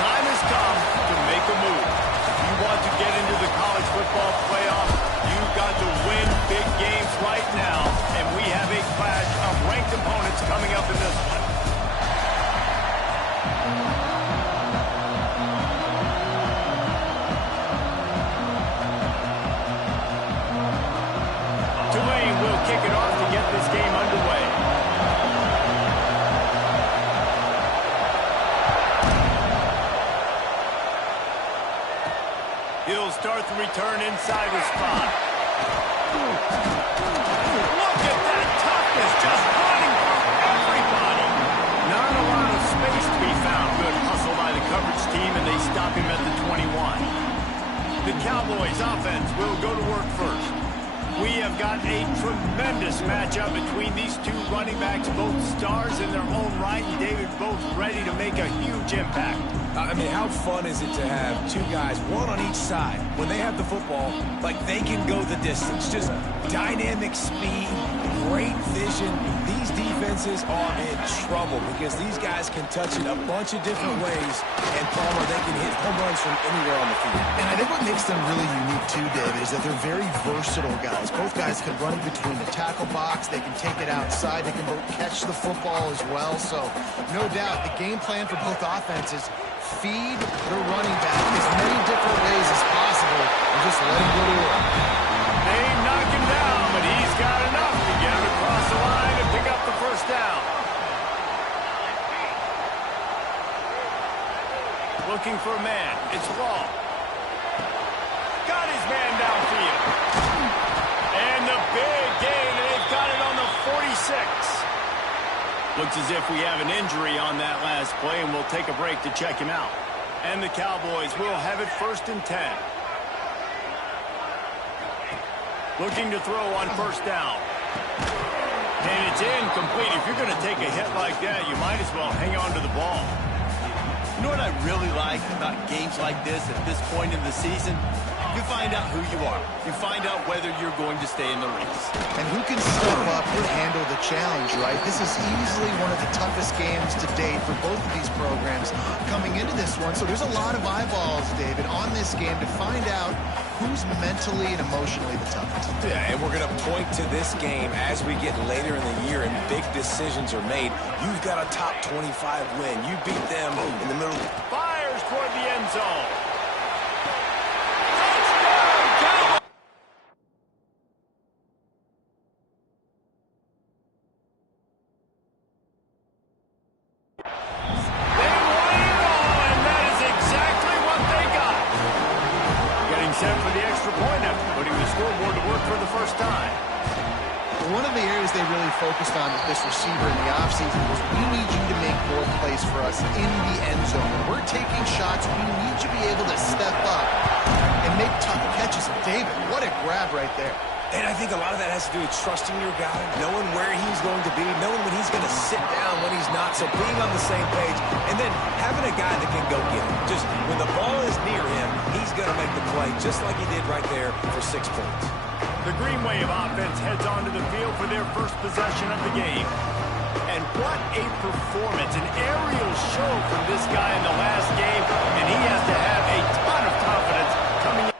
time has come to make a move. If you want to get into the college football playoff, you've got to win big games right now, and we have a clash of ranked opponents coming up in this one. Tulane will kick it off to get this game underway. He'll start the return inside his spot. Look at that toughness, just running through everybody. Not a lot of space to be found. Good hustle by the coverage team, and they stop him at the 21. The Cowboys offense will go to work first. We have got a tremendous matchup between these two running backs, both stars in their own right, and David, both ready to make a huge impact. I mean, how fun is it to have two guys, one on each side, when they have the football, like they can go the distance. Just dynamic speed, great vision. These defenses are in trouble because these guys can touch it a bunch of different ways, and Palmer, they can hit home runs from anywhere on the field. And I think what makes them really unique too, David, is that they're very versatile guys. Both guys can run between the tackle box. They can take it outside. They can both catch the football as well. So, no doubt, the game plan for both offenses, feed the running back as many different ways as possible and just let him go to work. They knock him down, but he's got enough to get him across the line and pick up the first down. Looking for a man. It's Law. Got his man downfield. And the big gain, and they've got it on the 46. Looks as if we have an injury on that last play, and we'll take a break to check him out. And the Cowboys will have it 1st and 10. Looking to throw on first down. And it's incomplete. If you're going to take a hit like that, you might as well hang on to the ball. You know what I really like about games like this at this point in the season? You find out who you are. You find out whether you're going to stay in the race. And who can step up and handle the challenge, right? This is easily one of the toughest games to date for both of these programs coming into this one. So there's a lot of eyeballs, David, on this game to find out who's mentally and emotionally the toughest. Yeah, and we're going to point to this game as we get later in the year and big decisions are made. You've got a top 25 win. You beat them in the middle. Fires toward the end zone. Set for the extra point after putting the scoreboard to work for the first time. One of the areas they really focused on with this receiver in the offseason was we need you to make more plays for us in the end zone. When we're taking shots, we need you to be able to step up and make tough catches. David, what a grab right there. And I think a lot of that has to do with trusting your guy, knowing where he's going to be, knowing when he's going to sit down, when he's not. So being on the same page, and then having a guy that can go get it. Just when the ball is near him, he's going to make the play, just like he did right there for 6 points. The Green Wave offense heads onto the field for their first possession of the game. And what a performance, an aerial show from this guy in the last game, and he has to have a ton of confidence coming in.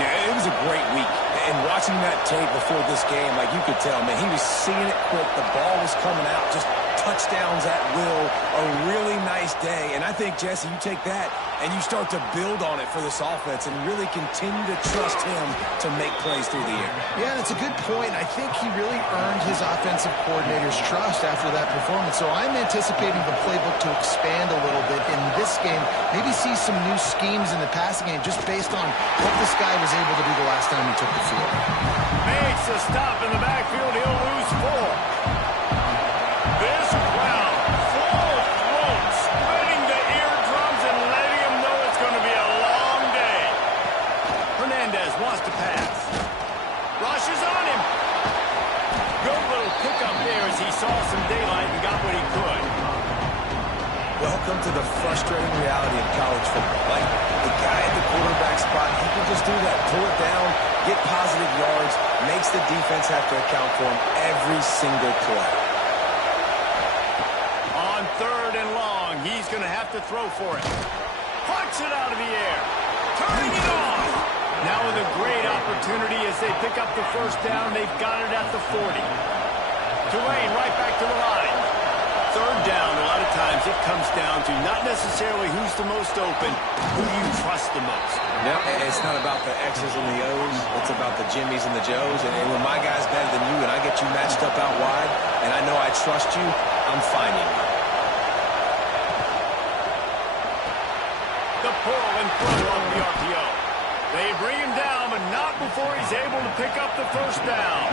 Yeah, it was a great week. And watching that tape before this game, like you could tell, man, he was seeing it quick. The ball was coming out, just touchdowns at will. A really nice day. And I think, Jesse, you take that and you start to build on it for this offense and really continue to trust him to make plays through the air. Yeah, that's a good point. I think he really earned his offensive coordinator's trust after that performance. So I'm anticipating the playbook to expand a little bit in this game. Maybe see some new schemes in the passing game just based on what this guy was able to do the last time he took the field. Makes a stop in the backfield. He'll lose 4. This crowd full of throats, spreading the eardrums and letting him know it's going to be a long day. Hernandez wants to pass. Rushes on him. Good little pickup there as he saw some daylight and got what he could. Well, welcome to the frustrating reality of college football. Like, the guy at the quarterback spot, he can just do that. Pull it down, get positive yards, makes the defense have to account for him every single play. On 3rd and long, he's going to have to throw for it. Punch it out of the air. Turning it on. Now with a great opportunity as they pick up the first down. They've got it at the 40. Tulane right back to the line. 3rd down, a lot of times it comes down to not necessarily who's the most open, who you trust the most. Yep, it's not about the X's and the O's. It's about the Jimmies and the Joes. And when my guy's better than you and I get you matched up out wide and I know I trust you, I'm finding you. The pull and throw off the RPO. They bring him down, but not before he's able to pick up the first down.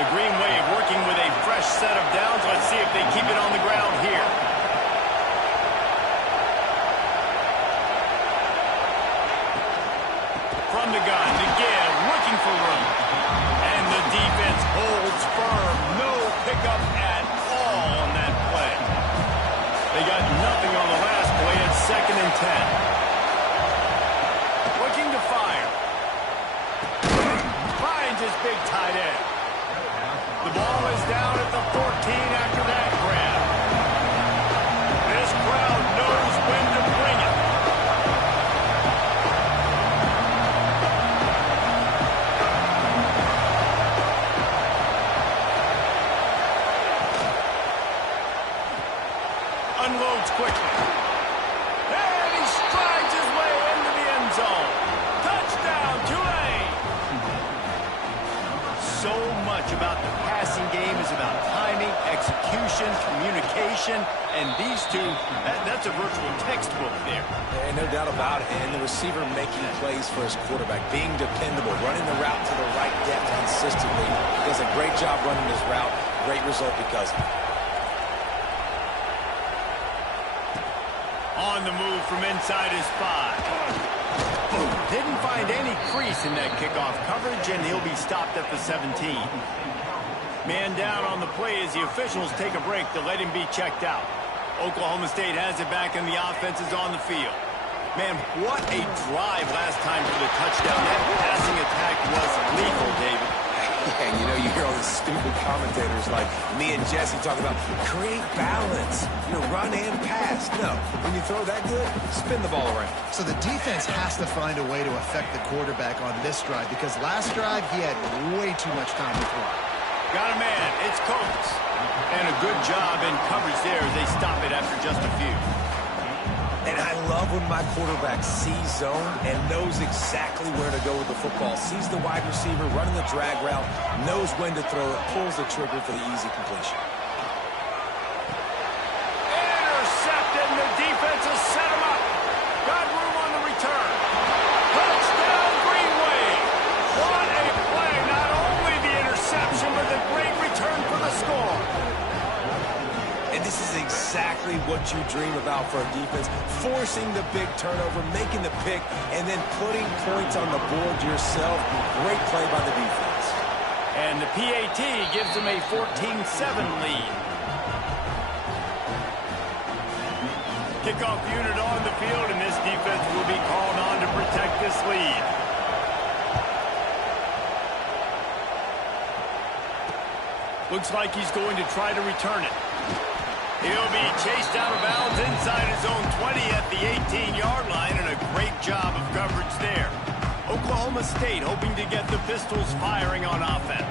The Green Wave working with a fresh set of downs. Let's see if they keep it on the ground here. From the gun, to give, looking for room. And the defense holds firm. No pickup at all on that play. They got nothing on the last play at 2nd and 10. Looking to fire. Finds his big tight end. The ball is down at the 14 after that grab. This crowd knows when to bring it. Unloads quickly. And he strides his way into the end zone. Touchdown, Tulane! So much about the passing game is about timing, execution, communication, and these two, that's a virtual textbook there. And no doubt about it. And the receiver making plays for his quarterback, being dependable, running the route to the right depth consistently. Does a great job running his route. Great result because of it. On the move from inside his 5. Didn't find any crease in that kickoff coverage, and he'll be stopped at the 17. Man down on the play as the officials take a break to let him be checked out. Oklahoma State has it back, and the offense is on the field. Man, what a drive last time for the touchdown. That passing attack was lethal, David. Yeah, you know, you hear all these stupid commentators like me and Jesse talk about create balance, you know, run and pass. No, when you throw that good, spin the ball around. So the defense has to find a way to affect the quarterback on this drive because last drive he had way too much time to throw. Got a man, it's Coates. And a good job in coverage there as they stop it after just a few. And I love when my quarterback sees zone and knows exactly where to go with the football. Sees the wide receiver running the drag route, knows when to throw it, pulls the trigger for the easy completion. Intercepted, and the defense has set him up. Got room on the return. Touchdown, Green Wave. What a play. Not only the interception, but the great return for the score. And this is exactly what you dream about for a defense. Forcing the big turnover, making the pick, and then putting points on the board yourself. Great play by the defense. And the PAT gives them a 14-7 lead. Kickoff unit on the field, and this defense will be called on to protect this lead. Looks like he's going to try to return it. He'll be chased out of bounds inside his own 20 at the 18-yard line, and a great job of coverage there. Oklahoma State hoping to get the Pistols firing on offense.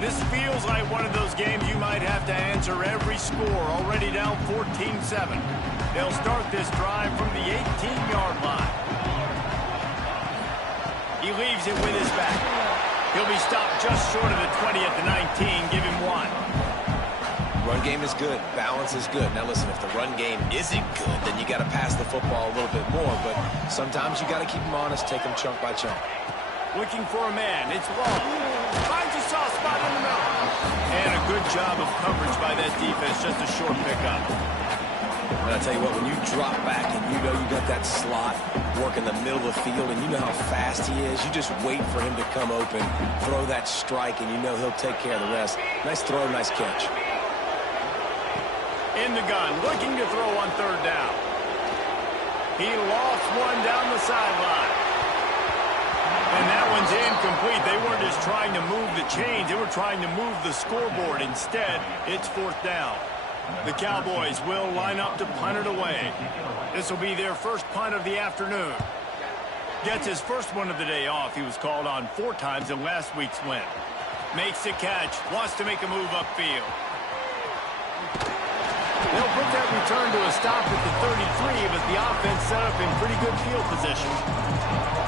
This feels like one of those games you might have to answer every score, already down 14-7. They'll start this drive from the 18-yard line. He leaves it with his back. He'll be stopped just short of the 20 at the 19. Give him 1. Run game is good. Balance is good. Now listen, if the run game isn't good, then you got to pass the football a little bit more. But sometimes you got to keep them honest, take them chunk by chunk. Looking for a man. It's Long. Finds a soft spot in the middle. And a good job of coverage by that defense. Just a short pickup. And I tell you what, when you drop back and you know you got that slot work in the middle of the field and you know how fast he is, you just wait for him to come open, throw that strike, and you know he'll take care of the rest. Nice throw, nice catch. In the gun, looking to throw on third down. He lost one down the sideline. And that one's incomplete. They weren't just trying to move the chains. They were trying to move the scoreboard. Instead, it's fourth down. The Cowboys will line up to punt it away. This will be their first punt of the afternoon. Gets his first one of the day off. He was called on 4 times in last week's win. Makes the catch. Wants to make a move upfield. They'll put that return to a stop at the 33, but the offense set up in pretty good field position.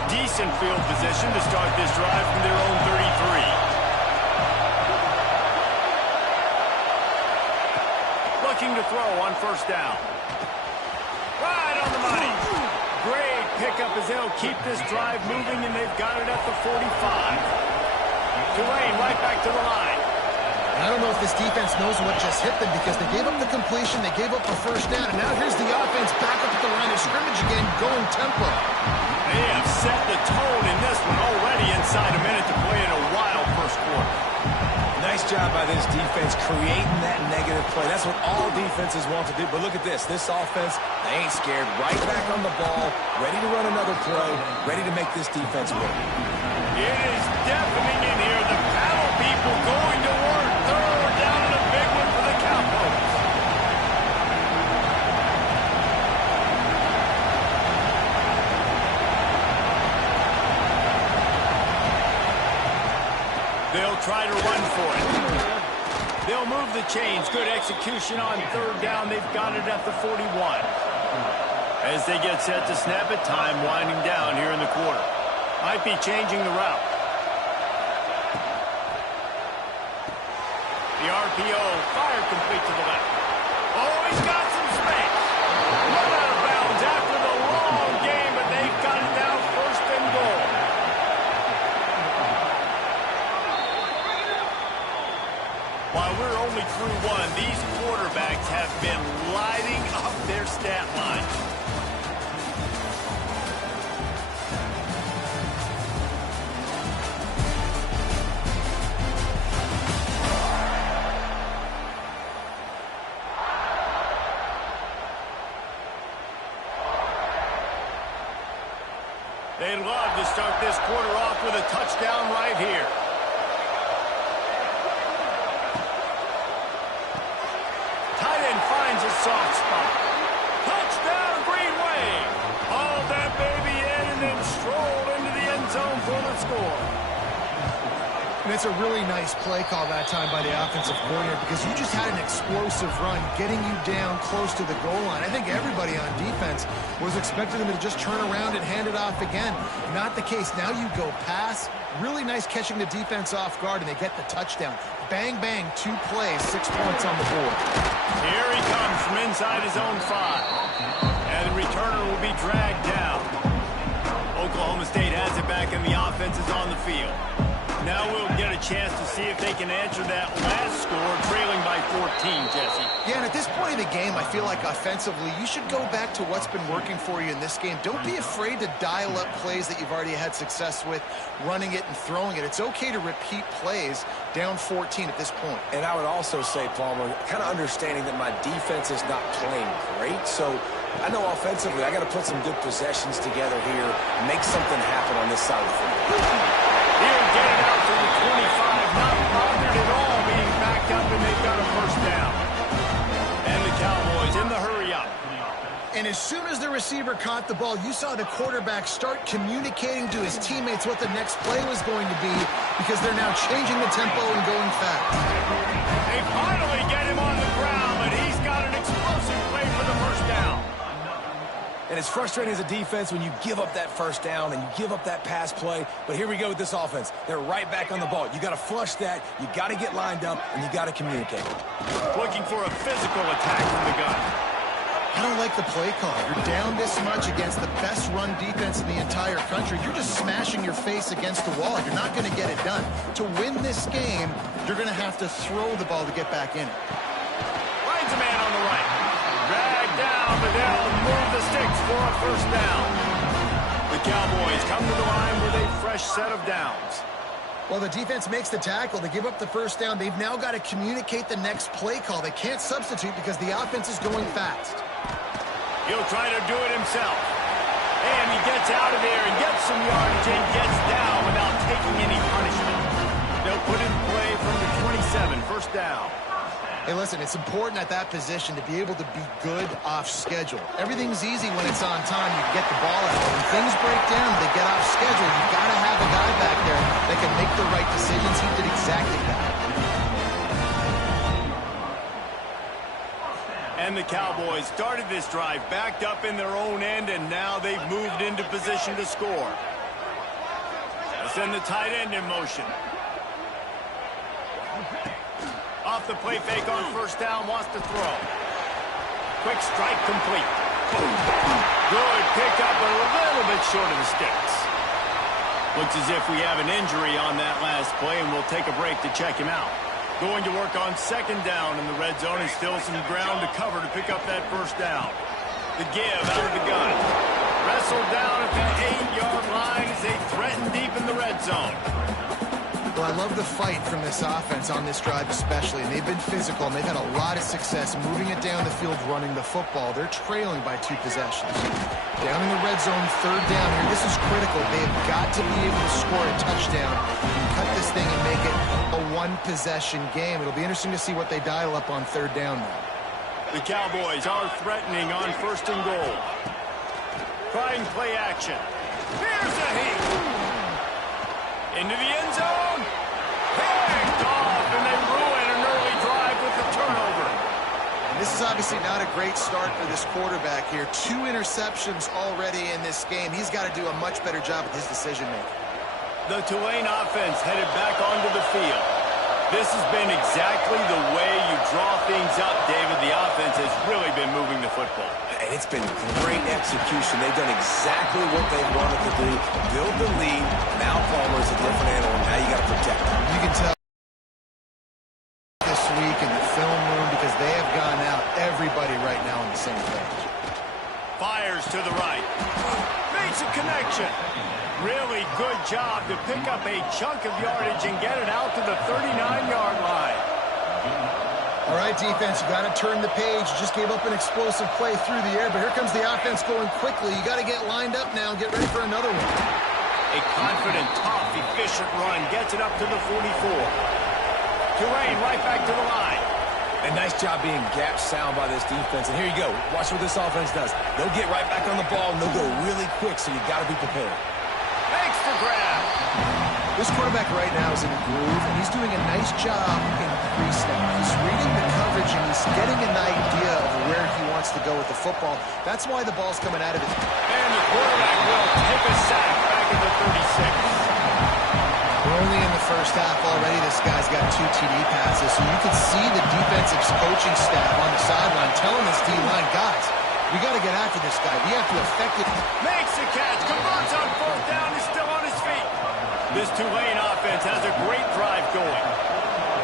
Decent field position to start this drive from their own 33. Looking to throw on first down. Right on the money. Great pickup as they'll keep this drive moving, and they've got it at the 45. Tulane right back to the line. I don't know if this defense knows what just hit them because they gave up the completion, they gave up a first down, and now here's the offense back up at the line of scrimmage again, going tempo. They have set the tone in this one already inside a minute to play in a wild first quarter. Nice job by this defense creating that negative play. That's what all defenses want to do. But look at this. This offense, they ain't scared. Right back on the ball, ready to run another play, ready to make this defense work. It is deafening in here. The paddle people going to work. Third down and a big one for the Cowboys. They'll try to run for it. They'll move the chains. Good execution on third down. They've got it at the 41. As they get set to snap it, time winding down here in the quarter. Might be changing the route. The RPO, fire complete to the left. Oh, he's got some space. Run out of bounds after the long game, but they've got it now first and goal. While we're only through one, these quarterbacks have been lighting up their stat line. They'd love to start this quarter off with a touchdown right here. Tight end finds a soft spot. Touchdown, Green Wave. Hauled that baby in and then strolled into the end zone for the score. And it's a really nice play call that time by the offensive coordinator because you just had an explosive run getting you down close to the goal line. I think everybody on defense was expecting them to just turn around and hand it off again. Not the case. Now you go pass. Really nice catching the defense off guard, and they get the touchdown. Bang, bang, 2 plays, 6 points on the board. Here he comes from inside his own 5. And the returner will be dragged down. Oklahoma State has it back, and the offense is on the field. Now we'll get a chance to see if they can answer that last score, trailing by 14, Jesse. Yeah, and at this point in the game, I feel like offensively, you should go back to what's been working for you in this game. Don't be afraid to dial up plays that you've already had success with, running it and throwing it. It's okay to repeat plays down 14 at this point. And I would also say, Palmer, kind of understanding that my defense is not playing great, so I know offensively I got to put some good possessions together here, make something happen on this side of the football. He'll get it out to the 25, not bothered at all being backed up, and they've got a first down. And the Cowboys in the hurry-up. And as soon as the receiver caught the ball, you saw the quarterback start communicating to his teammates what the next play was going to be because they're now changing the tempo and going fast. They finally get him on the ground, but he's got an explosive play for the first down. And it's frustrating as a defense when you give up that first down and you give up that pass play. But here we go with this offense. They're right back on the ball. You got to flush that. You got to get lined up, and you got to communicate. Looking for a physical attack from the gun. I don't like the play call. You're down this much against the best run defense in the entire country. You're just smashing your face against the wall. You're not going to get it done. To win this game, you're going to have to throw the ball to get back in it. Finds a man on the right. Dragged down, but they'll move the sticks for a first down. The Cowboys come to the line with a fresh set of downs. Well, the defense makes the tackle. They give up the first down. They've now got to communicate the next play call. They can't substitute because the offense is going fast. He'll try to do it himself. And he gets out of there and gets some yardage and gets down without taking any punishment. They'll put in play from the 27, first down. Hey, listen, it's important at that position to be able to be good off schedule. Everything's easy when it's on time. You can get the ball out. But when things break down, they get off schedule. You've got to have a guy back there that can make the right decisions. He did exactly that. And the Cowboys started this drive backed up in their own end, and now they've moved into position to score. They'll send the tight end in motion. Off the play fake on first down, wants to throw. Quick strike complete. Good pick up, a little bit short of the sticks. Looks as if we have an injury on that last play, and we'll take a break to check him out. Going to work on second down in the red zone. He's still some ground to cover to pick up that first down. The give out of the gun. Wrestled down at the 8-yard line as they threaten deep in the red zone. Well, I love the fight from this offense on this drive especially, and they've been physical, and they've had a lot of success moving it down the field, running the football. They're trailing by 2 possessions. Down in the red zone, third down here. This is critical. They've got to be able to score a touchdown and cut this thing and make it a one-possession game. It'll be interesting to see what they dial up on third down now. The Cowboys are threatening on first and goal. Trying play action. Here's a heat. Into the end zone. Picked off, and they ruin an early drive with the turnover. And this is obviously not a great start for this quarterback here. 2 interceptions already in this game. He's got to do a much better job with his decision-making. The Tulane offense headed back onto the field. This has been exactly the way you draw things up, David. The offense has really been moving the football. And it's been great execution. They've done exactly what they wanted to do. Build the lead. Now Palmer's a different animal. Now you got to protect him. You can tell this week in the film room because they have gone out everybody right now on the same page. Fires to the right. Makes a connection. Really good job to pick up a chunk of yardage and get it out to the 39-yard line. All right, defense, you got to turn the page. You just gave up an explosive play through the air, but here comes the offense going quickly. You got to get lined up now and get ready for another one. A confident, tough, efficient run gets it up to the 44. Tulane right back to the line. And nice job being gap sound by this defense. And here you go. Watch what this offense does. They'll get right back on the ball, and they'll go really quick, so you got to be prepared. Thanks for grab. This quarterback right now is in a groove, and he's doing a nice job in pre-snap. He's reading the coverage, and he's getting an idea of where he wants to go with the football. That's why the ball's coming out of it. And the quarterback will take a sack back in the 36. We're only in the first half already. This guy's got 2 TD passes, so you can see the defensive coaching staff on the sideline telling this D-line, guys, we got to get after this guy. We have to affect it. Makes the catch, converts on fourth down, he's still on his feet. This Tulane offense has a great drive going.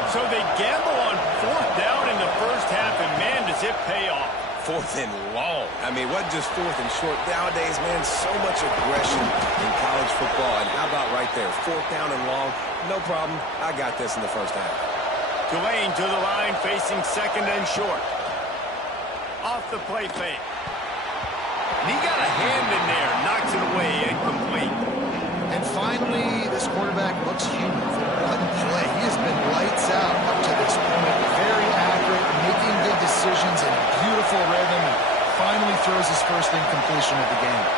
So they gamble on fourth down in the first half, and man, does it pay off. Fourth and long. I mean, it wasn't just fourth and short. Nowadays, man, so much aggression in college football. And how about right there? Fourth down and long. No problem. I got this in the first half. Tulane to the line, facing second and short. Off the play fake. And he got a hand in there, knocks it away, incomplete. And finally, this quarterback looks human for one play. He has been lights out up to this point. Very accurate, making good decisions, and beautiful rhythm, and finally throws his first incompletion of the game.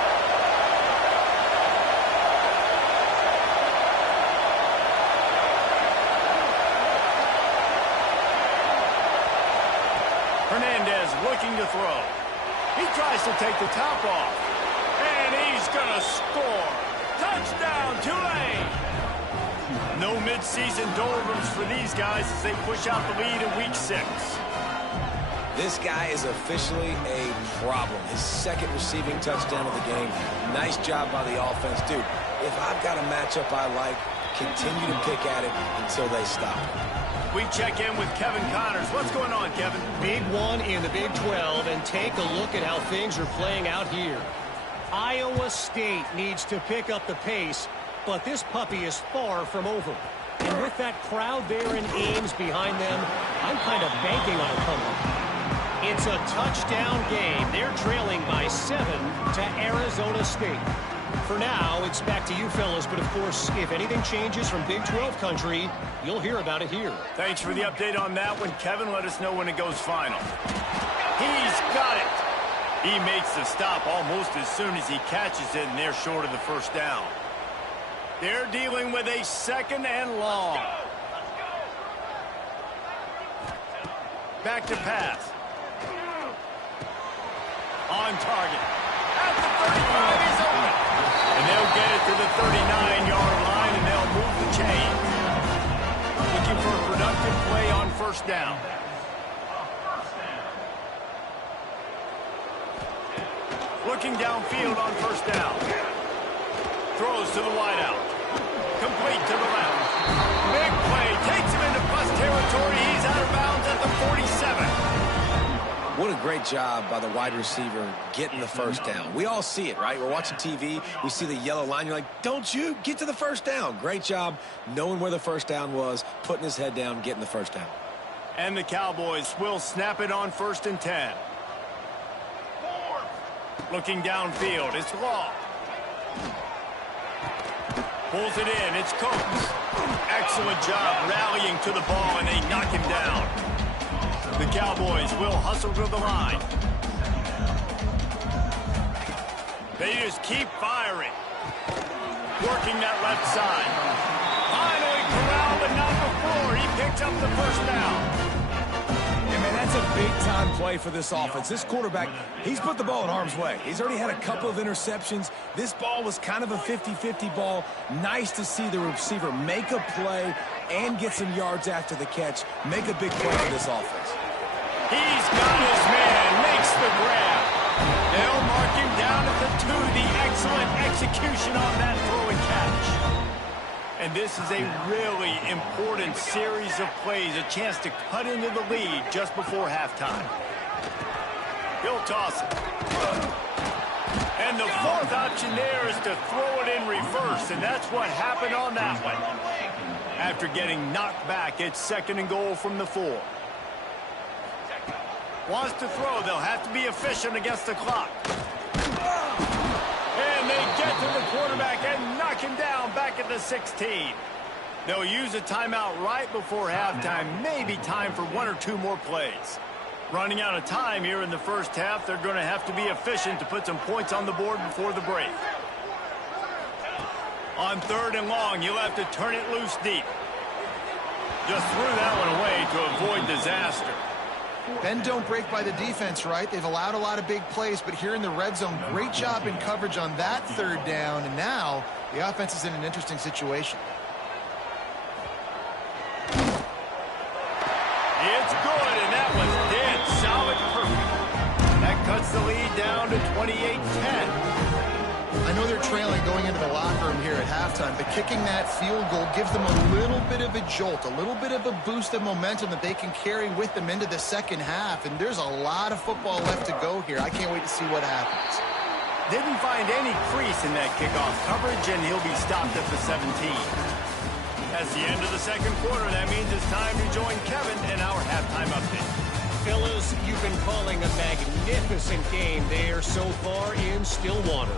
Hernandez looking to throw. He tries to take the top off. And he's going to score. Touchdown, Tulane! No mid-season doldrums for these guys as they push out the lead in Week 6. This guy is officially a problem. His second receiving touchdown of the game. Nice job by the offense. Dude, if I've got a matchup I like, continue to pick at it until they stop. We check in with Kevin Connors. What's going on, Kevin? Big one in the Big 12, and take a look at how things are playing out here. Iowa State needs to pick up the pace but this puppy is far from over. And with that crowd there in Ames behind them, I'm kind of banking on a comeback. It's a touchdown game. They're trailing by 7 to Arizona State. For now, it's back to you fellas, but of course, if anything changes from Big 12 country, you'll hear about it here. Thanks for the update on that one, Kevin. Let us know when it goes final. He's got it. He makes the stop almost as soon as he catches it, and they're short of the first down. They're dealing with a 2nd and long. Back to pass. On target. At the 35, he's open. And they'll get it to the 39-yard line, and they'll move the chain. Looking for a productive play on first down. Looking downfield on first down. Throws to the wideout. Complete to the left. Big play. Takes him into bus territory. He's out of bounds at the 47. What a great job by the wide receiver getting the first down. We all see it, right? We're watching TV. We see the yellow line. You're like, don't you? Get to the first down. Great job knowing where the first down was, putting his head down, getting the first down. And the Cowboys will snap it on 1st and 10. Looking downfield. It's Law. Pulls it in. It's Coates. Excellent job rallying to the ball, and they knock him down. The Cowboys will hustle to the line. They just keep firing. Working that left side. Finally corralled, but not before. He picks up the first down. Yeah, man, that's a big-time play for this offense. This quarterback, he's put the ball in harm's way. He's already had a couple of interceptions. This ball was kind of a 50-50 ball. Nice to see the receiver make a play and get some yards after the catch. Make a big play for this offense. He's got his man. Makes the grab. They'll mark him down at the 2. The excellent execution on that throw and catch. And this is a really important series of plays, a chance to cut into the lead just before halftime. He'll toss it. And the 4th option there is to throw it in reverse, and that's what happened on that one. After getting knocked back, it's 2nd and goal from the 4. Wants to throw. They'll have to be efficient against the clock. And they get to the quarterback and knock him down back at the 16. They'll use a timeout right before halftime. Maybe time for 1 or 2 more plays. Running out of time here in the first half. They're going to have to be efficient to put some points on the board before the break. On 3rd and long, you'll have to turn it loose deep. Just threw that one away to avoid disaster. Bend don't break by the defense, right? They've allowed a lot of big plays, but here in the red zone, great job in coverage on that 3rd down, and now the offense is in an interesting situation. It's good, and that was dead solid perfect. That cuts the lead down to 28-10. I know they're trailing going into the locker room here at halftime, but kicking that field goal gives them a little bit of a jolt, a little bit of a boost of momentum that they can carry with them into the second half, and there's a lot of football left to go here. I can't wait to see what happens. Didn't find any crease in that kickoff coverage, and he'll be stopped at the 17. That's the end of the second quarter. That means it's time to join Kevin in our halftime update. Fellas, you've been calling a magnificent game there so far in Stillwater.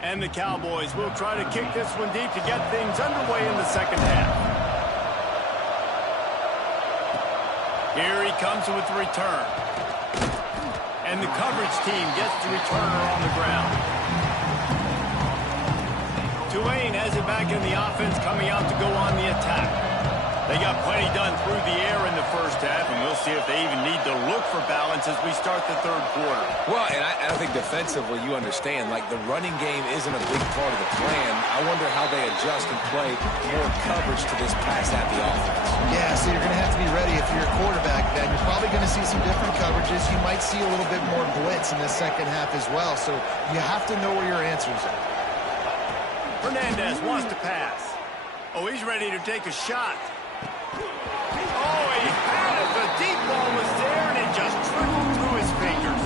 And the Cowboys will try to kick this one deep to get things underway in the second half. Here he comes with the return. And the coverage team gets the returner on the ground. Tulane has it back in the offense, coming out to go on the attack. They got plenty done through the air in the first half, and we'll see if they even need to look for balance as we start the 3rd quarter. Well, and I think defensively you understand, like the running game isn't a big part of the plan. I wonder how they adjust and play more coverage to this pass-happy offense. Yeah, so you're going to have to be ready if you're a quarterback, Ben. You're probably going to see some different coverages. You might see a little bit more blitz in the second half as well, so you have to know where your answers are. Hernandez wants to pass. Oh, he's ready to take a shot. Oh, he had it. The deep ball was there, and it just trickled through his fingers.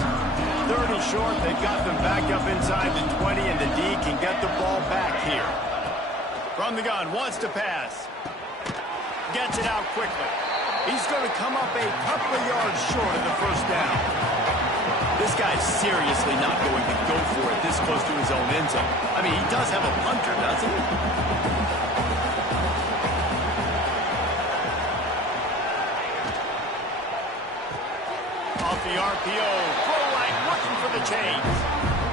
3rd and short. They got them back up inside the 20, and the D can get the ball back here. From the gun, wants to pass. Gets it out quickly. He's going to come up a couple of yards short of the first down. This guy's seriously not going to go for it this close to his own end zone. I mean, he does have a punter, doesn't he? Off the RPO, throw right, looking for the chains.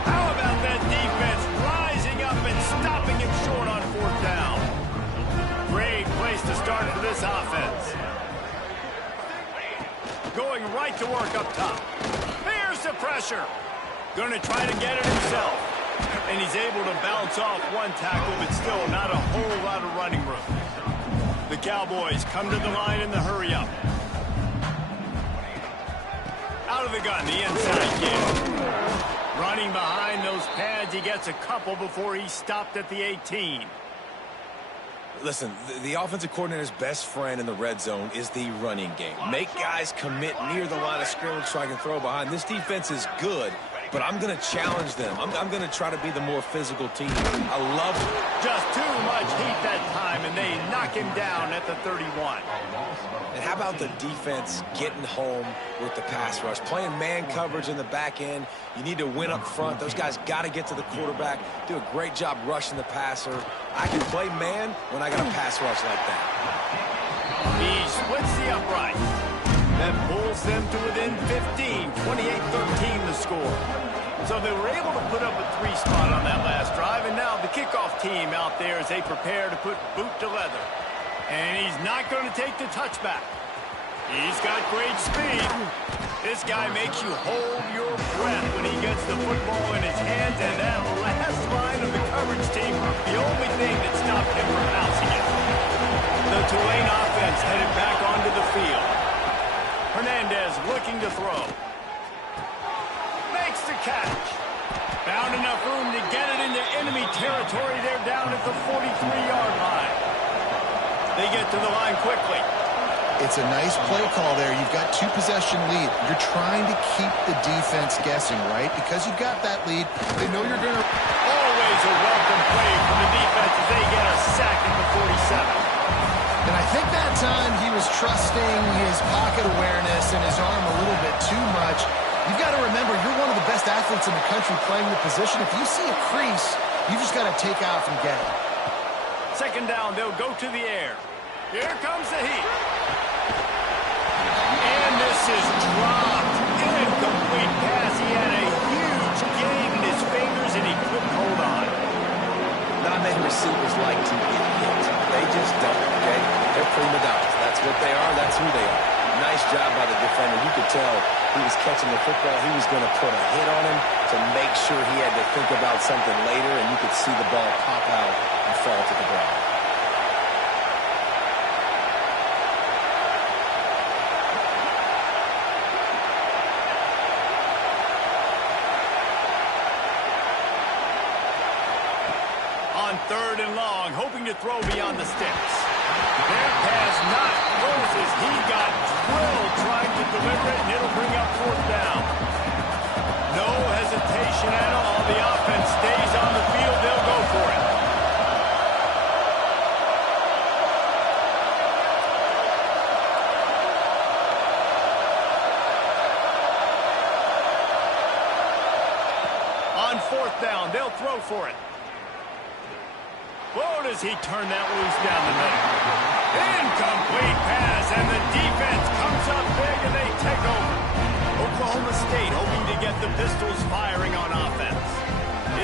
How about that defense rising up and stopping him short on fourth down? Great place to start for this offense. Going right to work up top. There's the pressure. Going to try to get it himself. And he's able to bounce off one tackle, but still not a whole lot of running room. The Cowboys come to the line in the hurry up. Out of the gun, the inside kid. Running behind those pads, he gets a couple before he stopped at the 18. Listen, the offensive coordinator's best friend in the red zone is the running game. Make guys commit near the line of scrimmage so I can throw behind. This defense is good, but I'm going to challenge them. I'm going to try to be the more physical team. I love it. Just too much heat that time, and they knock him down at the 31. And how about the defense getting home with the pass rush? Playing man coverage in the back end. You need to win up front. Those guys got to get to the quarterback. Do a great job rushing the passer. I can play man when I got a pass rush like that. He splits the upright. That pulls them to within 15. 28-13 the score. So they were able to put up a 3 spot on that last drive, and now the kickoff team out there as they prepare to put boot to leather. And he's not going to take the touchback. He's got great speed. This guy makes you hold your breath when he gets the football in his hands, and that last line of the coverage team, the only thing that stopped him from bouncing it. The Tulane offense headed back onto the field. Hernandez looking to throw. Makes the catch. Found enough room to get it into enemy territory. They're down at the 43-yard line. They get to the line quickly. It's a nice play call there. You've got 2-possession lead. You're trying to keep the defense guessing, right? Because you've got that lead, they know you're going to... Always a welcome play from the defense as they get a sack at the 47. And I think that time he was trusting his pocket awareness and his arm a little bit too much. You've got to remember, you're one of the best athletes in the country playing the position. If you see a crease, you just got to take off and get it. Second down, they'll go to the air. Here comes the heat. And this is dropped. Incomplete pass. He had a huge gain in his fingers, and he couldn't hold on. Not many receivers like to get hit. They just don't, okay? They're prima donnas. That's what they are. That's who they are. Nice job by the defender. You could tell he was catching the football. He was going to put a hit on him to make sure he had to think about something later, and you could see the ball pop out and fall to the ground. On 3rd and long, hoping to throw beyond the sticks. Their pass not close as he got drilled trying to deliver it, and it'll bring up 4th down. No hesitation at all. The offense stays on the field. They'll go for it. On 4th down, they'll throw for it. Whoa, does he turn that loose down the middle? Incomplete pass, and the defense comes up big, and they take over. Oklahoma State hoping to get the Pistols firing on offense.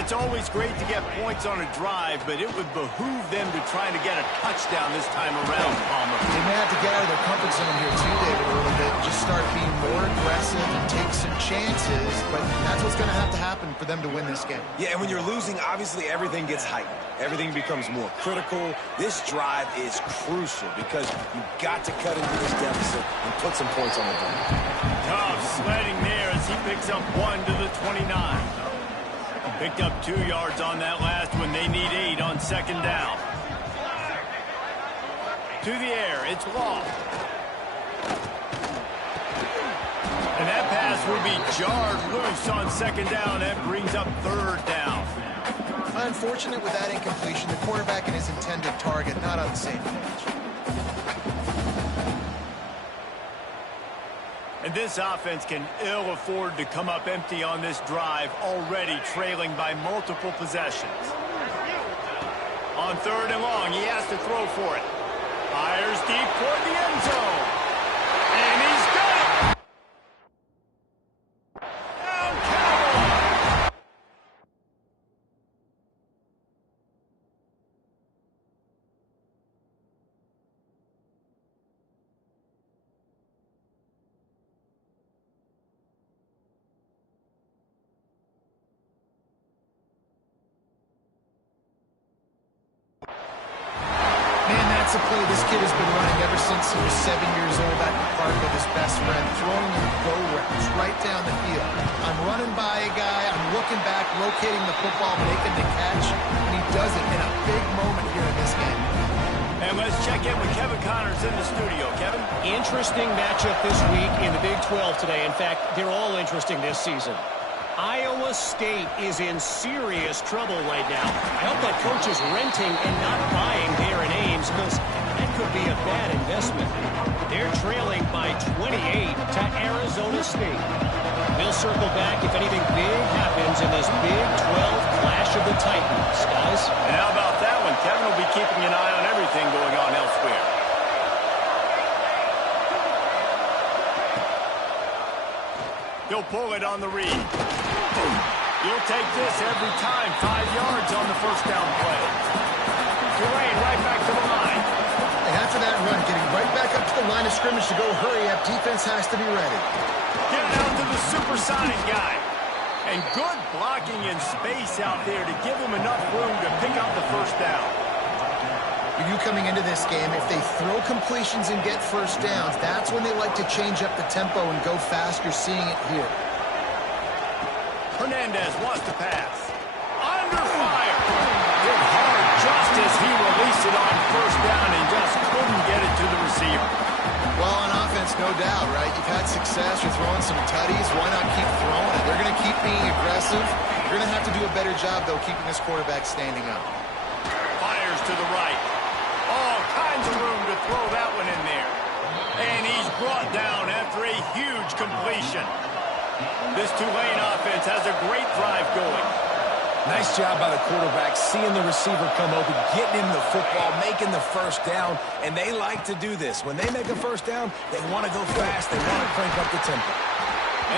It's always great to get points on a drive, but it would behoove them to try to get a touchdown this time around, Palmer. They may have to get out of their comfort zone here too, David, a little bit. Just start being more aggressive and take some chances, but that's what's going to happen for them to win this game. Yeah, and when you're losing, obviously everything gets heightened. Everything becomes more critical. This drive is crucial because you've got to cut into this deficit and put some points on the board. Tough sledding there as he picks up 1 to the 29. Picked up 2 yards on that last one. They need 8 on 2nd down. To the air, it's Law. And that pass will be jarred loose on second down. That brings up third down. Unfortunate with that incompletion. The quarterback and his intended target not on the same page. And this offense can ill afford to come up empty on this drive, already trailing by multiple possessions. On third and long, he has to throw for it. Fires deep toward the end zone. And he's got it! Down Cowboys! Man, that's a play this kid has been running ever since he was 7 years old at the park with his best friend, throwing him go routes right down the field. I'm running by a guy, I'm looking back, locating the football, making the catch, and he does it in a big moment here in this game. And let's check in with Kevin Connors in the studio. Kevin? Interesting matchup this week in the Big 12 today. In fact, they're all interesting this season. Iowa State is in serious trouble right now. I hope that coach is renting and not buying there in Ames, because that could be a bad investment. They're trailing by 28 to Arizona State. We'll circle back if anything big happens in this Big 12 clash of the Titans, guys. And how about that one? Kevin will be keeping an eye on everything going on elsewhere. He'll pull it on the read. You'll take this every time. 5 yards on the first down play. Tulane right back to the line. And after that run, getting right back up to the line of scrimmage to go hurry up, defense has to be ready. Get out to the supersonic guy. And good blocking in space out there to give him enough room to pick up the first down. You coming into this game, if they throw completions and get first downs, that's when they like to change up the tempo and go fast. You're seeing it here. Hernandez wants to pass. Under fire. Hit hard just as he released it on first down and just couldn't get it to the receiver. Well, on offense, no doubt, right? You've had success. You're throwing some tutties. Why not keep throwing it? They're going to keep being aggressive. You're going to have to do a better job, though, keeping this quarterback standing up. Fires to the right. All kinds of room to throw that one in there. And he's brought down after a huge completion. This Tulane offense has a great drive going. Nice job by the quarterback, seeing the receiver come open, getting him the football, making the first down, and they like to do this. When they make a first down, they want to go fast, they want to crank up the tempo.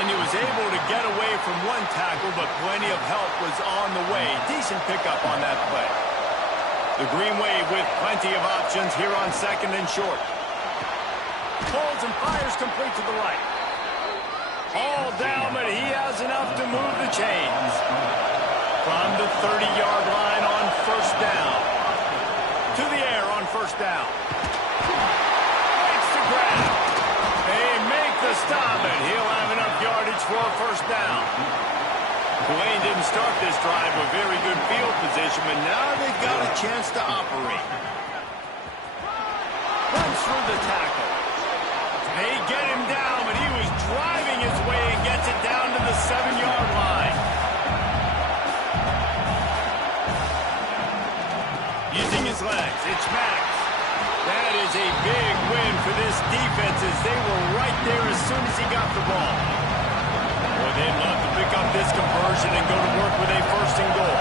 And he was able to get away from one tackle, but plenty of help was on the way. Decent pickup on that play. The Green Wave with plenty of options here on second and short. Pulls and fires complete to the right. All down, but he has enough to move the chains. From the 30-yard line on first down. To the air on first down. Makes the grab. They make the stop, and he'll have enough yardage for a first down. Tulane didn't start this drive with very good field position, but now they've got a chance to operate. Runs through the tackle. They get him down, but he was driving his way and gets it down to the 7-yard line. Using his legs, it's Max. That is a big win for this defense as they were right there as soon as he got the ball. Boy, they'd love to pick up this conversion and go to work with a first and goal.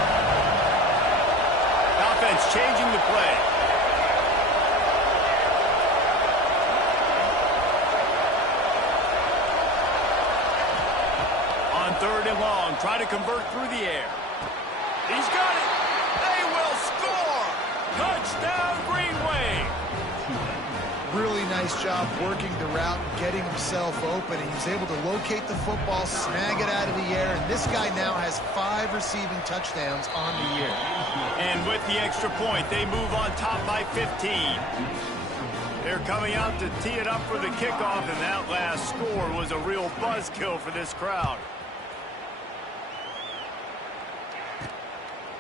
Offense changing the play. On third and long, try to convert through the air. He's got it. They will score. Touchdown, Green Wave. Really nice job working the route and getting himself open. And he was able to locate the football, snag it out of the air. And this guy now has 5 receiving touchdowns on the year. And with the extra point, they move on top by 15. They're coming out to tee it up for the kickoff, and that last score was a real buzzkill for this crowd.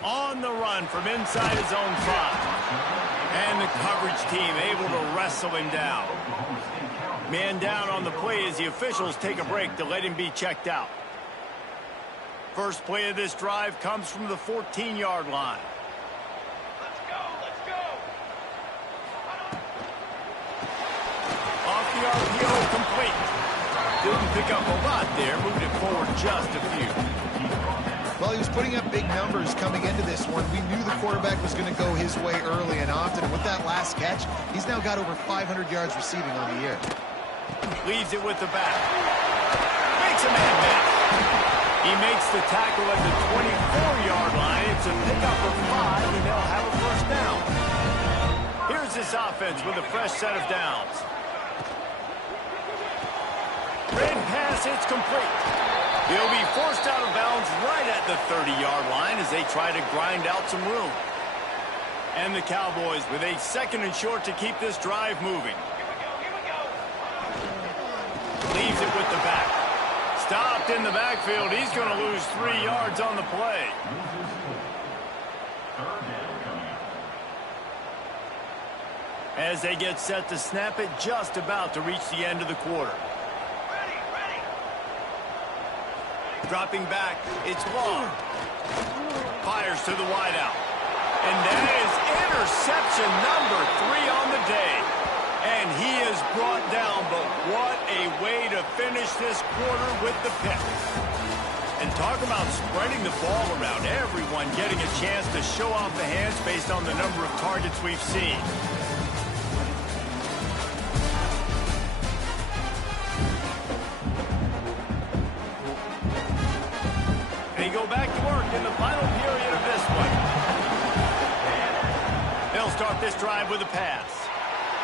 On the run from inside his own 5. And the coverage team able to wrestle him down. Man down on the play as the officials take a break to let him be checked out. First play of this drive comes from the 14-yard line. Let's go, let's go. Off the RPO, complete. Didn't pick up a lot there, moved it forward just a few. Well, he was putting up big numbers coming into this one. We knew the quarterback was going to go his way early and often. And with that last catch, he's now got over 500 yards receiving on the year. Leaves it with the back. Makes a man miss. He makes the tackle at the 24-yard line. It's a pickup of 5, and they'll have a first down. Here's this offense with a fresh set of downs. Red pass, it's complete. He'll be forced out of bounds right at the 30-yard line as they try to grind out some room. And the Cowboys with a 2nd and short to keep this drive moving. Leaves it with the back. Stopped in the backfield. He's going to lose 3 yards on the play. As they get set to snap it, just about to reach the end of the quarter. Ready. Dropping back, it's long. Fires to the wideout. And that is interception number 3 on the day. And he is brought down, but what a way to finish this quarter with the pick. And talk about spreading the ball around. Everyone getting a chance to show off the hands based on the number of targets we've seen. They go back to work in the final period of this one. They'll start this drive with a pass.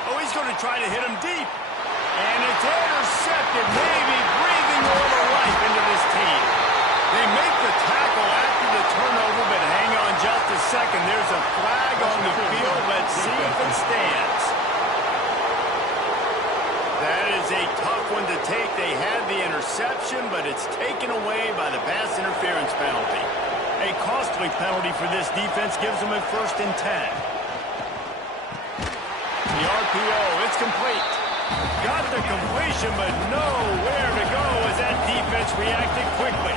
Oh, he's going to try to hit him deep. And it's intercepted, maybe breathing all the life into this team. They make the tackle after the turnover, but hang on just a second. There's a flag on the field. Let's see if it stands. That is a tough one to take. They had the interception, but it's taken away by the pass interference penalty. A costly penalty for this defense gives them a 1st and 10. The RPO, it's complete. Got the completion, but nowhere to go as that defense reacted quickly.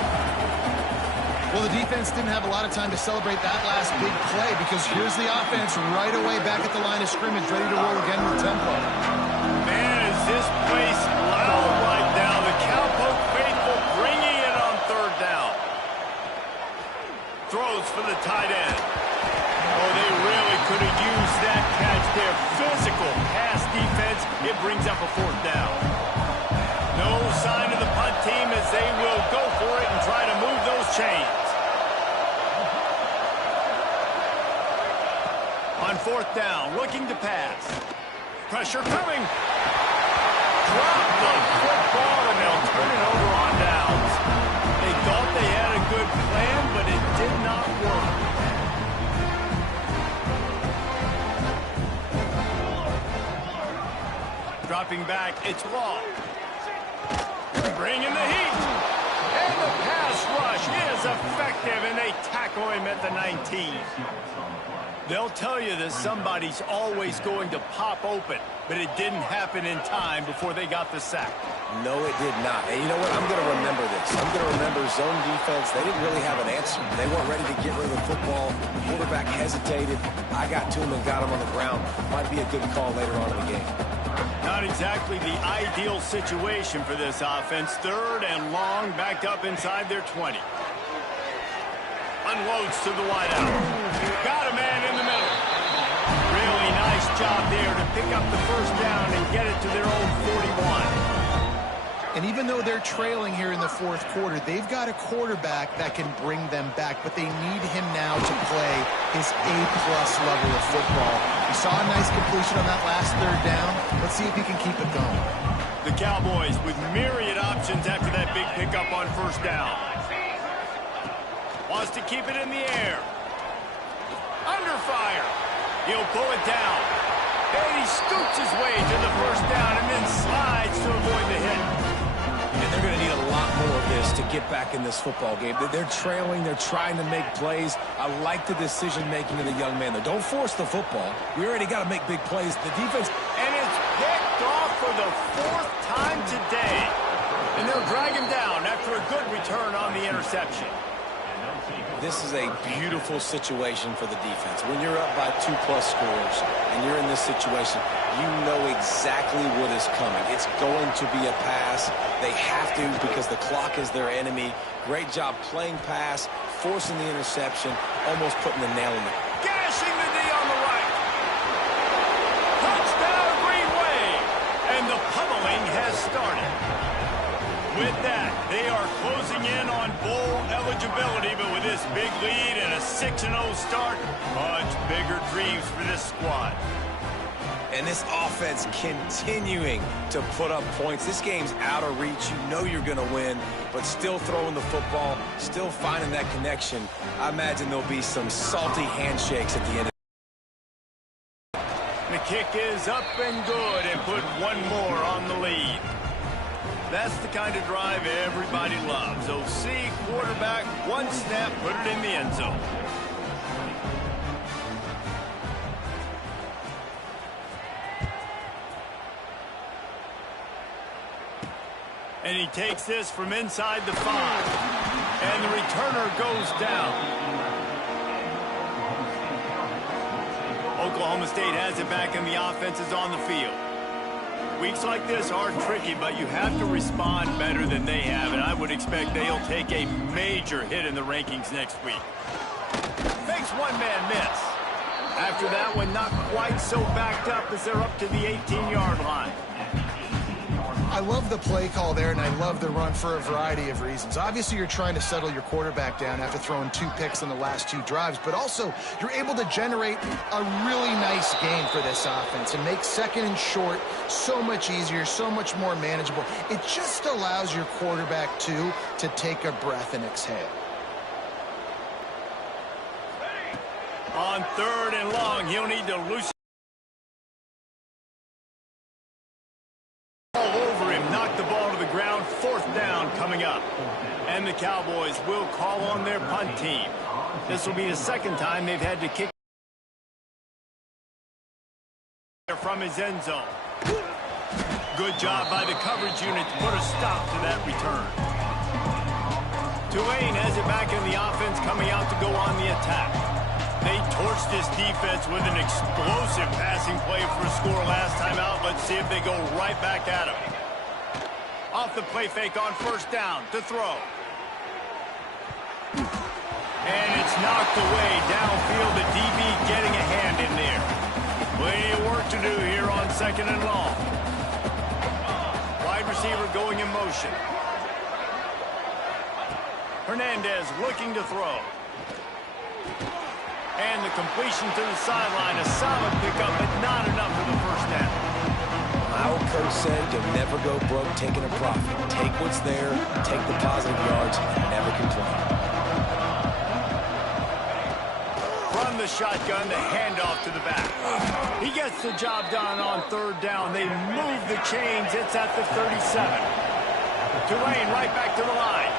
Well, the defense didn't have a lot of time to celebrate that last big play because here's the offense right away back at the line of scrimmage, ready to roll again with tempo. Man, is this place loud right now. The Cowpoke faithful bringing it on 3rd down. Throws for the tight end. Oh, they really could have used that catch there. Physical pass defense. It brings up a 4th down. No sign of the punt team as they will go for it and try to move those chains. On 4th down, looking to pass. Pressure coming. Drop the football, and they'll turn it over on downs. They thought they had a good plan, but it did not work. Dropping back, it's long. Bringing the heat. And the pass rush is effective, and they tackle him at the 19. They'll tell you that somebody's always going to pop open, but it didn't happen in time before they got the sack. No, it did not. And you know what? I'm going to remember this. I'm going to remember zone defense. They didn't really have an answer. They weren't ready to get rid of the football. The quarterback hesitated. I got to him and got him on the ground. Might be a good call later on in the game. Not exactly the ideal situation for this offense. 3rd and long, backed up inside their 20. Unloads to the wideout. Got a man in the middle. Really nice job there to pick up the 1st down and get it to their own 41. And even though they're trailing here in the 4th quarter, they've got a quarterback that can bring them back, but they need him now to play his A-plus level of football. We saw a nice completion on that last 3rd down. Let's see if he can keep it going. The Cowboys with myriad options after that big pickup on 1st down. Wants to keep it in the air. Under fire. He'll pull it down. And he scoots his way to the 1st down and then slides to avoid the hit. And they're going to need a lot more of this to get back in this football game. They're trailing. They're trying to make plays. I like the decision-making of the young man, though. Don't force the football. We already got to make big plays. The defense... And it's picked off of the 4th time today. And they'll drag him down after a good return on the interception. This is a beautiful situation for the defense. When you're up by 2+ scores and you're in this situation, you know exactly what is coming. It's going to be a pass. They have to because the clock is their enemy. Great job playing pass, forcing the interception, almost putting the nail in it. Gashing the knee on the right. Touchdown, Green Wave. And the pummeling has started. With that, they are closing in on bowl eligibility, but with this big lead and a 6-0 start, much bigger dreams for this squad. And this offense continuing to put up points. This game's out of reach. You know you're going to win, but still throwing the football, still finding that connection. I imagine there'll be some salty handshakes at the end. The kick is up and good and put one more on the lead. That's the kind of drive everybody loves. OC, quarterback, one snap, put it in the end zone. And he takes this from inside the 5. And the returner goes down. Oklahoma State has it back and the offense is on the field. Weeks like this are tricky, but you have to respond better than they have, and I would expect they'll take a major hit in the rankings next week. Makes one-man miss. After that one, not quite so backed up as they're up to the 18-yard line. I love the play call there, and I love the run for a variety of reasons. Obviously, you're trying to settle your quarterback down after throwing 2 picks in the last 2 drives, but also you're able to generate a really nice game for this offense and make 2nd and short so much easier, so much more manageable. It just allows your quarterback, too, to take a breath and exhale. On 3rd and long, he'll need to loosen all over him, knock the ball to the ground. 4th down coming up. And the Cowboys will call on their punt team. This will be the 2nd time they've had to kick from his end zone. Good job by the coverage unit to put a stop to that return. Tulane has it back in the offense, coming out to go on the attack. They torched this defense with an explosive passing play for a score last time out. Let's see if they go right back at him. Off the play fake on 1st down to throw. And it's knocked away downfield. The DB getting a hand in there. Plenty of work to do here on 2nd and long. Wide receiver going in motion. Hernandez looking to throw. And the completion to the sideline. A solid pickup, but not enough for the 1st down. Our coach said you'll never go broke taking a profit. Take what's there, take the positive yards, and never complain. From the shotgun, the handoff to the back. He gets the job done on 3rd down. They move the chains. It's at the 37. Tulane right back to the line.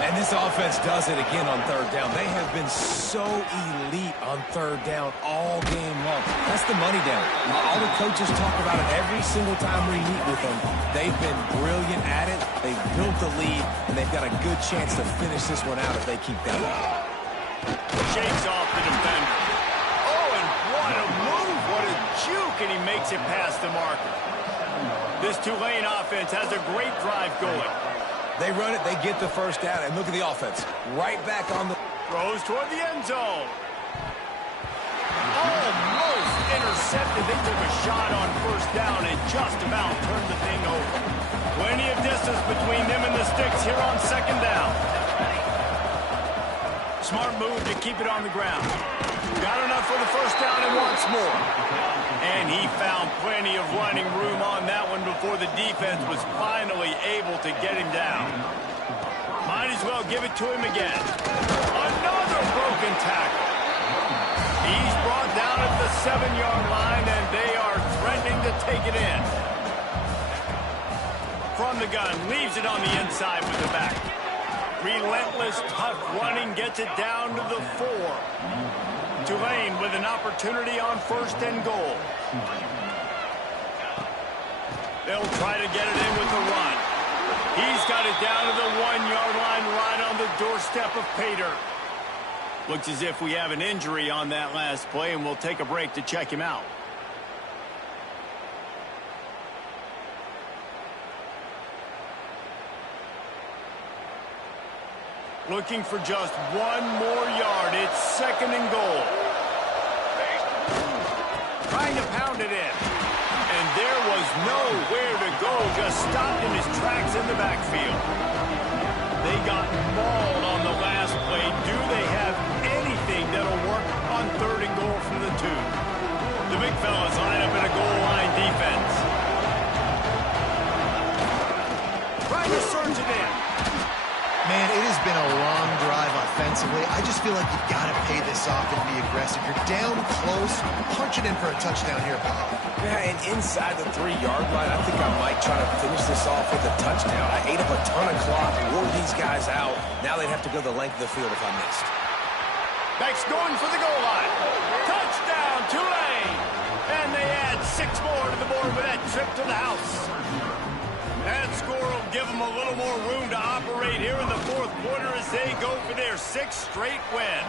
And this offense does it again on 3rd down. They have been so elite on 3rd down all game long. That's the money down. All the coaches talk about it every single time we meet with them. They've been brilliant at it. They've built the lead, and they've got a good chance to finish this one out if they keep that up. Shakes off the defender. Oh, and what a move. What a juke, and he makes it past the marker. This Tulane offense has a great drive going. They run it, they get the 1st down, and look at the offense. Right back on the... Throws toward the end zone. Almost intercepted. They took a shot on 1st down and just about turned the thing over. Plenty of distance between them and the sticks here on 2nd down. Smart move to keep it on the ground. Got enough for the 1st down and wants more. And he found plenty of running room on that one before the defense was finally able to get him down. Might as well give it to him again. Another broken tackle. He's brought down at the 7-yard line, and they are threatening to take it in. From the gun, leaves it on the inside with the back. Relentless, tough running, gets it down to the 4. Tulane with an opportunity on 1st and goal. They'll try to get it in with the run. He's got it down to the 1-yard line right on the doorstep of Pater. Looks as if we have an injury on that last play, and we'll take a break to check him out. Looking for just one more yard. It's 2nd and goal. Trying to pound it in. And there was nowhere to go. Just stopped in his tracks in the backfield. They got mauled on the last play. Do they have anything that'll work on 3rd and goal from the 2? The big fellas line up in a goal line defense. Trying to surge it in. Man, it has been a long drive offensively. I just feel like you've got to pay this off and be aggressive. You're down close. Punch it in for a touchdown here, pal. Yeah, and inside the 3-yard line, I think I might try to finish this off with a touchdown. I ate up a ton of clock, wore these guys out. Now they'd have to go the length of the field if I missed. Beck's going for the goal line. Touchdown, Tulane! And they add 6 more to the board with that trip to the house. That score will give them a little more room to operate here in the 4th quarter as they go for their 6th straight win.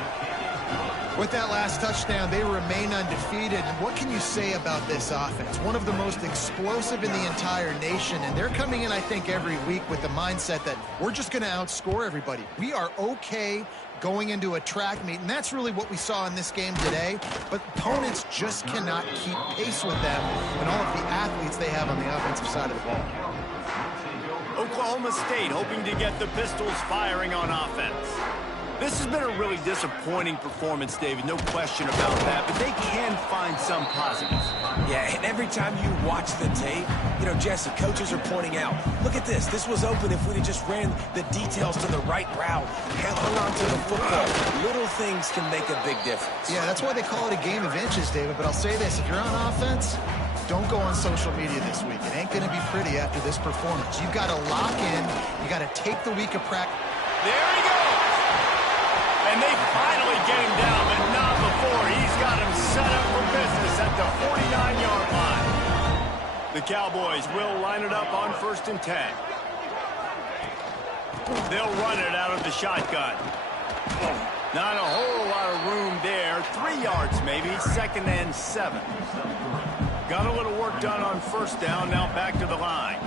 With that last touchdown, they remain undefeated. And what can you say about this offense? One of the most explosive in the entire nation. And they're coming in, I think, every week with the mindset that we're just going to outscore everybody. We are okay going into a track meet, and that's really what we saw in this game today. But opponents just cannot keep pace with them and all of the athletes they have on the offensive side of the ball. Oklahoma State hoping to get the Pistols firing on offense. This has been a really disappointing performance, David, no question about that, but they can find some positives. Yeah, and every time you watch the tape, you know, Jesse, coaches are pointing out, look at this. This was open if we'd have just ran the details to the right route, hung on to the football. Little things can make a big difference. Yeah, that's why they call it a game of inches, David. But I'll say this, if you're on offense, don't go on social media this week. It ain't going to be pretty after this performance. You've got to lock in. You got to take the week of practice. There he goes. And they finally get him down, but not before. He's got him set up for business at the 49-yard line. The Cowboys will line it up on 1st and 10. They'll run it out of the shotgun. Not a whole lot of room there. 3 yards maybe, 2nd and 7. Got a little work done on 1st down, now back to the line.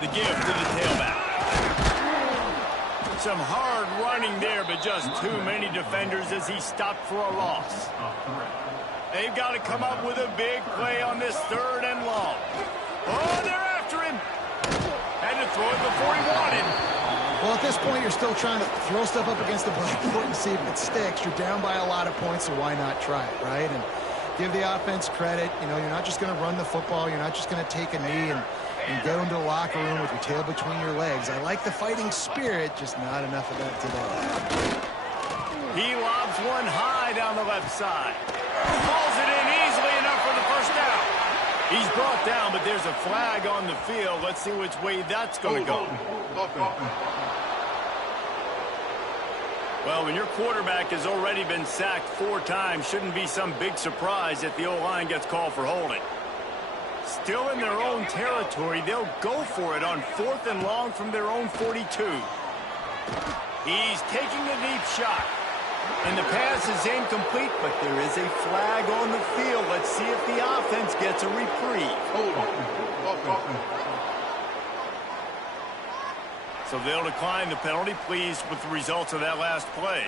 The give to the tailback. Some hard running there, but just too many defenders as he stopped for a loss. They've got to come up with a big play on this 3rd and long. Oh, they're after him. Had to throw it before he wanted. Well, at this point, you're still trying to throw stuff up against the blackboard and see if it sticks. You're down by a lot of points, so why not try it, right? And give the offense credit. You know, you're not just going to run the football. You're not just going to take a knee and go into the locker room with your tail between your legs. I like the fighting spirit, just not enough of that today. He lobs one high down the left side. Pulls it in easily enough for the 1st down. He's brought down, but there's a flag on the field. Let's see which way that's going to go. Well, when your quarterback has already been sacked 4 times, shouldn't be some big surprise if the O-line gets called for holding. Still in their own territory, they'll go for it on 4th and long from their own 42. He's taking the deep shot. And the pass is incomplete, but there is a flag on the field. Let's see if the offense gets a reprieve. So they'll decline the penalty, pleased with the results of that last play.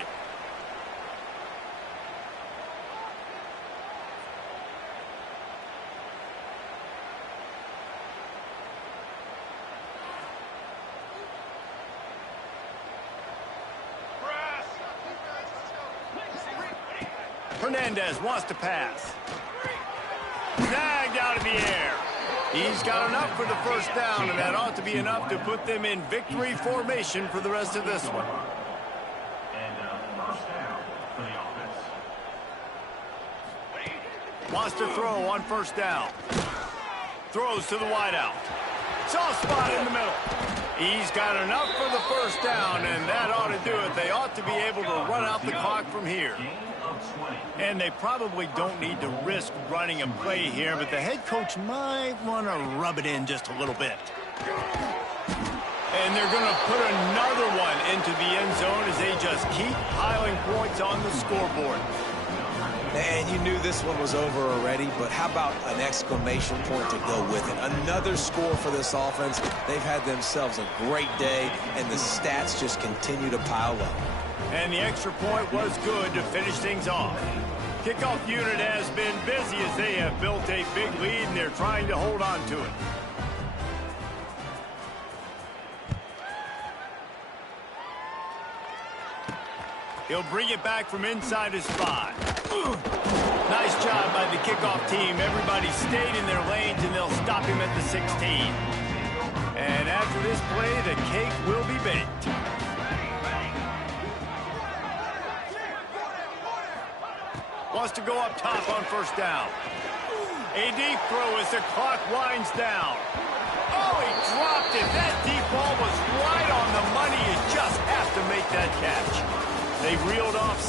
Hernandez wants to pass. Snagged out of the air. He's got enough for the 1st down, and that ought to be enough to put them in victory formation for the rest of this one. Wants to throw on 1st down. Throws to the wideout. Soft spot in the middle. He's got enough for the 1st down, and that ought to do it. They ought to be able to run out the clock from here. And they probably don't need to risk running a play here, but the head coach might want to rub it in just a little bit. And they're going to put another one into the end zone as they just keep piling points on the scoreboard. And you knew this one was over already, but how about an exclamation point to go with it? Another score for this offense. They've had themselves a great day, and the stats just continue to pile up. And the extra point was good to finish things off. Kickoff unit has been busy as they have built a big lead, and they're trying to hold on to it. He'll bring it back from inside his 5. Nice job by the kickoff team. Everybody stayed in their lanes, and they'll stop him at the 16. And after this play, the cake will be baked. Wants to go up top on first down. A deep throw as the clock winds down. Oh, he dropped it. That deep ball was right on the money. You just have to make that catch. They reeled off